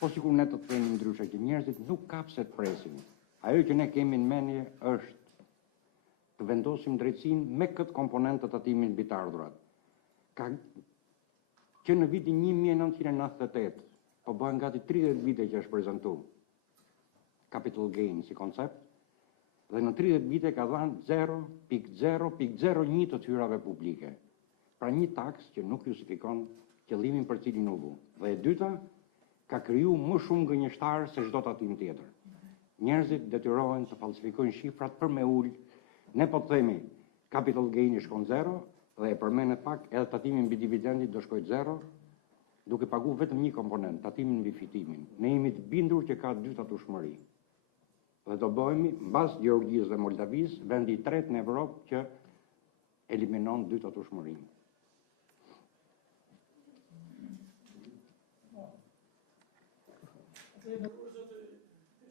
Po sikur ne të themi ndryshe që njerëzit nuk kap se të presin. Ajo që ne kemi në mendje është të vendosim drejtësinë me këtë komponent të tatimin mbi të ardhurat. Që në vitin 1998, po bëhen gati 30 vite që është prezantu capital gain si koncept, dhe në 30 vite ka dhënë 0.0.01 të hyrave publike. Pra një taks që nuk justifikon qëllimin për cilin u bë. Dhe e dyta, ka kriju më shumë gënjeshtar se çdo tatim tjetër. Njerëzit detyrohen të falsifikojnë shifrat për me ul. Ne po të themi capital gain i shkon 0 dhe e përmenet pak edhe tatimin mbi dividendit do shkojë 0, duke pagu vetëm një komponent, tatimin mbi fitimin. Ne jemi të bindur që ka dy tatueshmëri. Dhe do bëhemi, mbas Gjeorgjisë dhe Moldavisë, vendi i tretë në Evropë që eliminon dy tatueshmërinë.